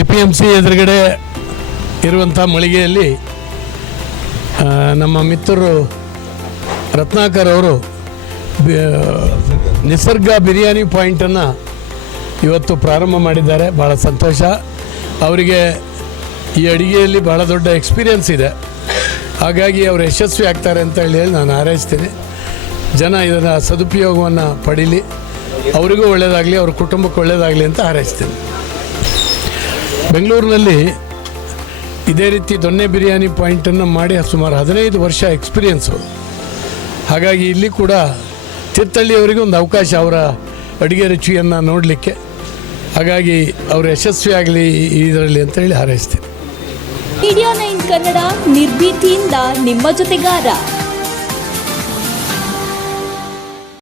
APMC ಎದುರುಗಡೆ ಇರುವಂಥ ಮಳಿಗೆಯಲ್ಲಿ ನಮ್ಮ ಮಿತ್ರರು ರತ್ನಾಕರ್ ಅವರು ನಿಸರ್ಗ ಬಿರಿಯಾನಿ ಪಾಯಿಂಟನ್ನು ಇವತ್ತು ಪ್ರಾರಂಭ ಮಾಡಿದ್ದಾರೆ. ಭಾಳ ಸಂತೋಷ. ಅವರಿಗೆ ಈ ಅಡುಗೆಯಲ್ಲಿ ಭಾಳ ದೊಡ್ಡ ಎಕ್ಸ್ಪೀರಿಯನ್ಸ್ ಇದೆ. ಹಾಗಾಗಿ ಅವರು ಯಶಸ್ವಿ ಆಗ್ತಾರೆ ಅಂತ ಹೇಳಿ ನಾನು ಹಾರೈಸ್ತೀನಿ. ಜನ ಇದರ ಸದುಪಯೋಗವನ್ನು ಪಡೀಲಿ, ಅವರಿಗೂ ಒಳ್ಳೆಯದಾಗಲಿ, ಅವ್ರ ಕುಟುಂಬಕ್ಕೆ ಒಳ್ಳೆಯದಾಗಲಿ ಅಂತ ಹಾರೈಸ್ತೀನಿ. ಬೆಂಗಳೂರಿನಲ್ಲಿ ಇದೇ ರೀತಿ ದೊನ್ನೆ ಬಿರಿಯಾನಿ ಪಾಯಿಂಟನ್ನು ಮಾಡಿ ಸುಮಾರು 15 ವರ್ಷ ಎಕ್ಸ್ಪೀರಿಯನ್ಸು. ಹಾಗಾಗಿ ಇಲ್ಲಿ ಕೂಡ ತೀರ್ಥಹಳ್ಳಿಯವರಿಗೆ ಒಂದು ಅವಕಾಶ ಅವರ ಅಡುಗೆ ರುಚಿಯನ್ನು ನೋಡಲಿಕ್ಕೆ. ಹಾಗಾಗಿ ಅವರು ಯಶಸ್ವಿ ಆಗಲಿ ಇದರಲ್ಲಿ ಅಂತ ಹೇಳಿ ಹಾರೈಸ್ತೀನಿ. ಮೀಡಿಯಾ 9 ಕನ್ನಡ ನಿರ್ಭೀತಿಯಿಂದ ನಿಮ್ಮ ಜೊತೆಗಾರ.